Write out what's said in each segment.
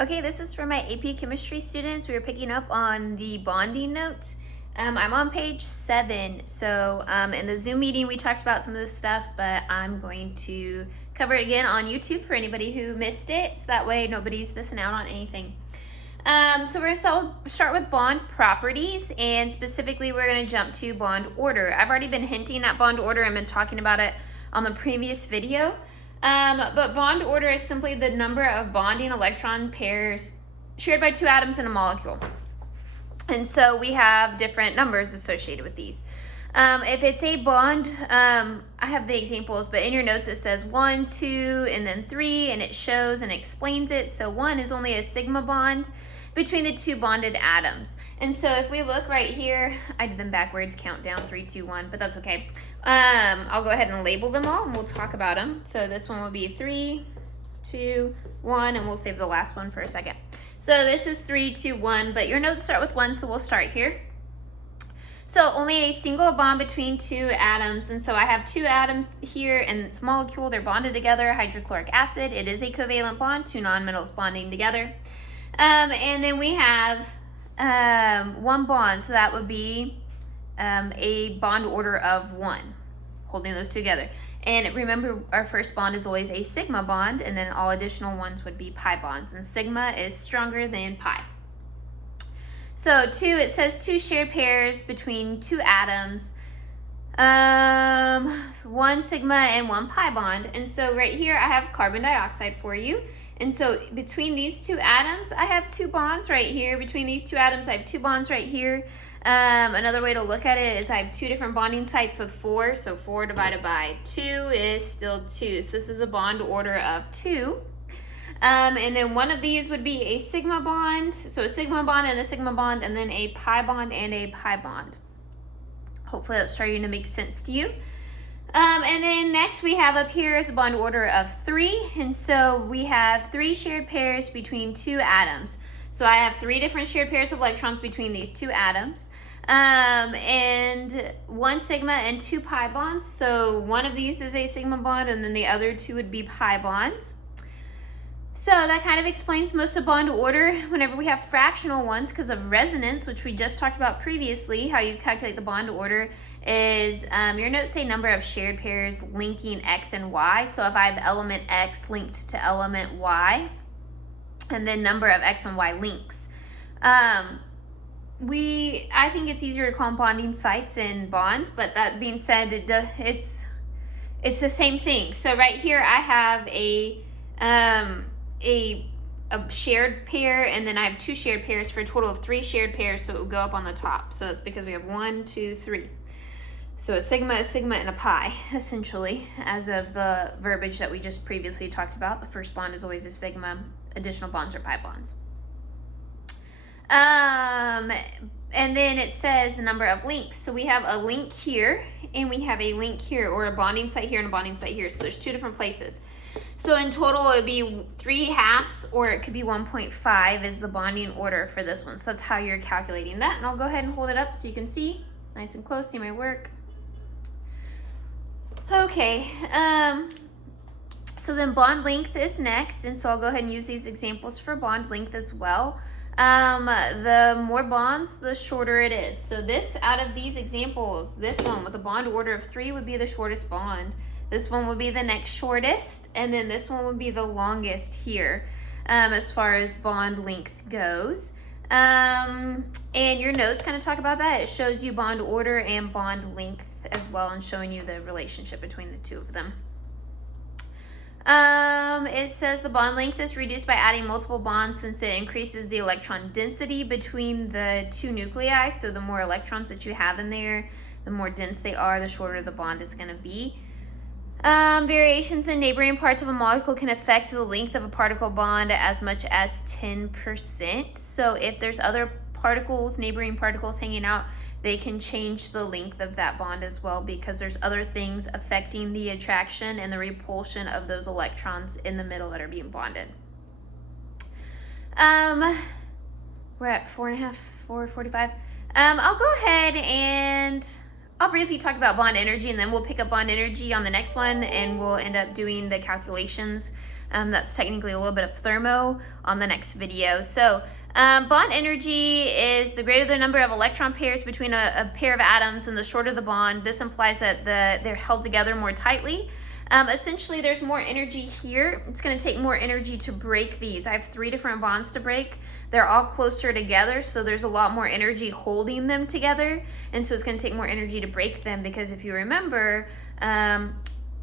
Okay, this is for my AP Chemistry students. We were picking up on the bonding notes. I'm on page 7. So in the Zoom meeting, we talked about some of this stuff, but I'm going to cover it again on YouTube for anybody who missed it. So that way nobody's missing out on anything. So we're going to start with bond properties, and specifically we're going to jump to bond order. I've already been hinting at bond order and been talking about it on the previous video. But bond order is simply the number of bonding electron pairs shared by two atoms in a molecule. And so we have different numbers associated with these. If it's a bond, I have the examples, but in your notes it says 1, 2, and then 3, and it shows and explains it. So 1 is only a sigma bond between the two bonded atoms. And so if we look right here, I did them backwards, countdown 3, 2, 1, but that's okay. I'll go ahead and label them all and we'll talk about them. So this one will be 3, 2, 1, and we'll save the last one for a second. So this is 3, 2, 1, but your notes start with 1, so we'll start here. So only a single bond between two atoms, and so I have two atoms here in this molecule. They're bonded together, hydrochloric acid. It is a covalent bond, two nonmetals bonding together. And then we have one bond, so that would be a bond order of 1, holding those together. And remember, our first bond is always a sigma bond, and then all additional ones would be pi bonds, and sigma is stronger than pi. So 2, it says 2 shared pairs between two atoms, 1 sigma and 1 pi bond. And so right here I have carbon dioxide for you. And so between these two atoms, I have 2 bonds right here. Between these two atoms, I have 2 bonds right here. Another way to look at it is I have 2 different bonding sites with 4. So 4 divided by 2 is still 2. So this is a bond order of 2. And then one of these would be a sigma bond. So a sigma bond and a sigma bond, and then a pi bond and a pi bond. Hopefully that's starting to make sense to you. And then next we have up here is a bond order of 3. And so we have 3 shared pairs between 2 atoms. So I have 3 different shared pairs of electrons between these 2 atoms. And 1 sigma and 2 pi bonds. So one of these is a sigma bond, and then the other 2 would be pi bonds. So that kind of explains most of bond order. Whenever we have fractional ones, because of resonance, which we just talked about previously, how you calculate the bond order is your notes say number of shared pairs linking X and Y. So if I have element X linked to element Y, and then number of X and Y links. I think it's easier to call them bonding sites and bonds, but that being said, it's the same thing. So right here I have a shared pair, and then I have 2 shared pairs for a total of 3 shared pairs, so it will go up on the top. So that's because we have 1, 2, 3. So a sigma, and a pi, essentially, as of the verbiage that we just previously talked about. The first bond is always a sigma, additional bonds are pi bonds. And then it says the number of links. So we have a link here, and we have a link here, or a bonding site here and a bonding site here. So there's 2 different places. So in total, it would be 3/2, or it could be 1.5 is the bonding order for this one. So that's how you're calculating that. And I'll go ahead and hold it up so you can see nice and close, see my work. Okay, so then bond length is next. And so I'll go ahead and use these examples for bond length as well. The more bonds, the shorter it is. So this, out of these examples, this one with a bond order of 3 would be the shortest bond. This one would be the next shortest, and then this one would be the longest here as far as bond length goes. And your notes kind of talk about that. It shows you bond order and bond length as well, and showing you the relationship between the 2 of them. It says the bond length is reduced by adding multiple bonds, since it increases the electron density between the 2 nuclei. So the more electrons that you have in there, the more dense they are, the shorter the bond is going to be. Variations in neighboring parts of a molecule can affect the length of a particle bond as much as 10%. So if there's other particles, neighboring particles hanging out, they can change the length of that bond as well, because there's other things affecting the attraction and the repulsion of those electrons in the middle that are being bonded. We're at 4.5, 4:45. I'll go ahead and I'll briefly talk about bond energy, and then we'll pick up bond energy on the next one, and we'll end up doing the calculations That's technically a little bit of thermo on the next video. So bond energy is the greater the number of electron pairs between a pair of atoms and the shorter the bond. This implies that they're held together more tightly. Essentially, there's more energy here. It's going to take more energy to break these. I have 3 different bonds to break. They're all closer together, so there's a lot more energy holding them together. And so it's going to take more energy to break them, because if you remember,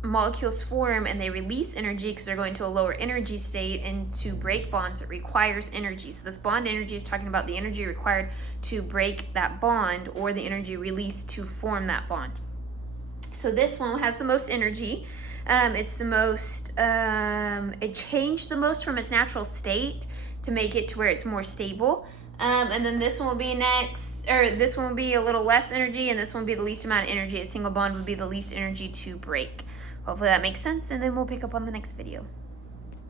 molecules form and they release energy because they're going to a lower energy state, and to break bonds it requires energy. So this bond energy is talking about the energy required to break that bond, or the energy released to form that bond. So this one has the most energy. It's the most, it changed the most from its natural state to make it to where it's more stable. And then this one will be next, or this one will be a little less energy, and this one will be the least amount of energy. A single bond would be the least energy to break. Hopefully that makes sense, and then we'll pick up on the next video.